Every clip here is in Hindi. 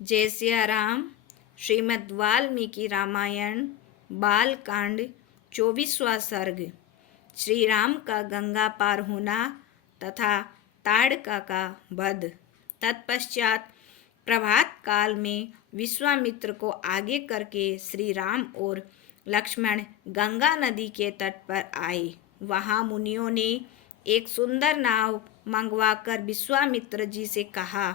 जय सिया राम। श्रीमद् वाल्मीकि रामायण बालकांड 24वां सर्ग। श्री राम का गंगा पार होना तथा ताड़का का वध। तत्पश्चात प्रभात काल में विश्वामित्र को आगे करके श्री राम और लक्ष्मण गंगा नदी के तट पर आए। वहां मुनियों ने एक सुंदर नाव मंगवाकर विश्वामित्र जी से कहा,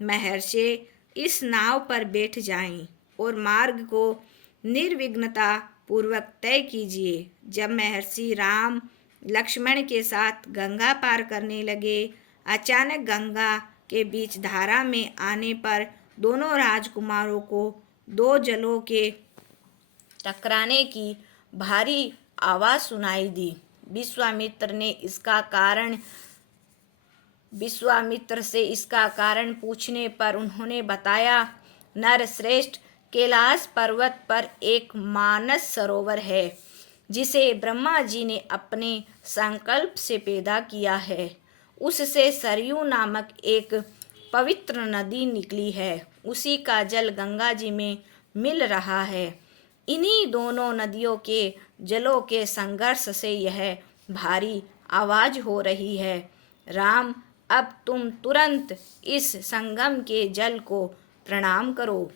महर्षि इस नाव पर बैठ जाएं और मार्ग को निर्विघ्नता पूर्वक तय कीजिए। जब महर्षि राम लक्ष्मण के साथ गंगा पार करने लगे, अचानक गंगा के बीच धारा में आने पर दोनों राजकुमारों को दो जलों के टकराने की भारी आवाज सुनाई दी। विश्वामित्र से इसका कारण पूछने पर उन्होंने बताया, नरश्रेष्ठ, कैलाश पर्वत पर एक मानस सरोवर है जिसे ब्रह्मा जी ने अपने संकल्प से पैदा किया है। उससे सरयू नामक एक पवित्र नदी निकली है। उसी का जल गंगा जी में मिल रहा है। इन्हीं दोनों नदियों के जलों के संघर्ष से यह भारी आवाज हो रही है। राम, अब तुम तुरंत इस संगम के जल को प्रणाम करो।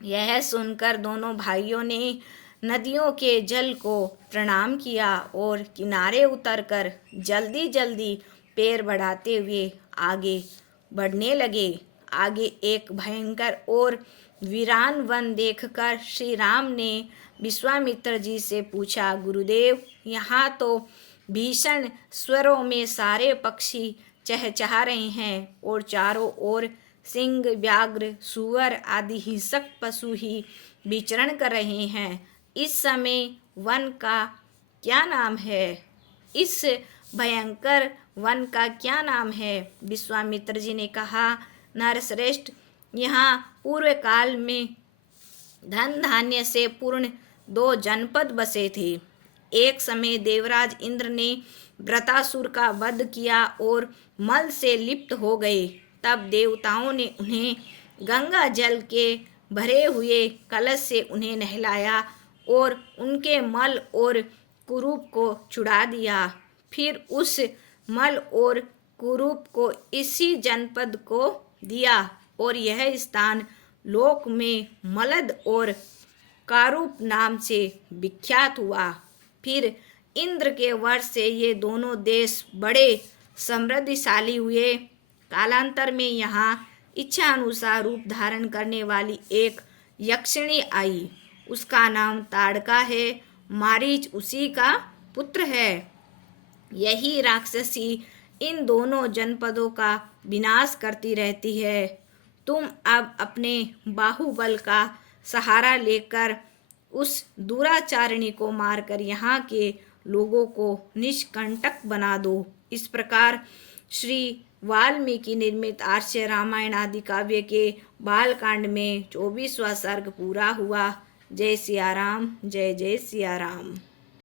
यह सुनकर दोनों भाइयों ने नदियों के जल को प्रणाम किया और किनारे उतरकर जल्दी जल्दी पैर बढ़ाते हुए आगे बढ़ने लगे। आगे एक भयंकर और वीरान वन देखकर श्री राम ने विश्वामित्र जी से पूछा, गुरुदेव, यहाँ तो भीषण स्वरों में सारे पक्षी चहचहा रहे हैं और चारों ओर सिंह, व्याघ्र, सूअर आदि हिंसक पशु ही विचरण कर रहे हैं। इस समय वन का क्या नाम है? इस भयंकर वन का क्या नाम है? विश्वामित्र जी ने कहा, नरश्रेष्ठ, यहाँ पूर्व काल में धन धान्य से पूर्ण 2 जनपद बसे थे। एक समय देवराज इंद्र ने वृत्रासुर का वध किया और मल से लिप्त हो गए। तब देवताओं ने उन्हें गंगा जल के भरे हुए कलश से उन्हें नहलाया और उनके मल और कुरूप को छुड़ा दिया। फिर उस मल और कुरूप को इसी जनपद को दिया और यह स्थान लोक में मलद और कारूप नाम से विख्यात हुआ। फिर इंद्र के वर्ष से ये दोनों देश बड़े समृद्धिशाली हुए। कालांतर में यहाँ इच्छा अनुसार रूप धारण करने वाली एक यक्षिणी आई। उसका नाम ताड़का है। मारीच उसी का पुत्र है। यही राक्षसी इन दोनों जनपदों का विनाश करती रहती है। तुम अब अपने बाहुबल का सहारा लेकर उस दुराचारिणी को मारकर यहाँ के लोगों को निष्कंटक बना दो। इस प्रकार श्री वाल्मीकि निर्मित आर्ष रामायण आदि काव्य के बालकांड में 24वां सर्ग पूरा हुआ। जय सिया राम। जय जय सिया राम।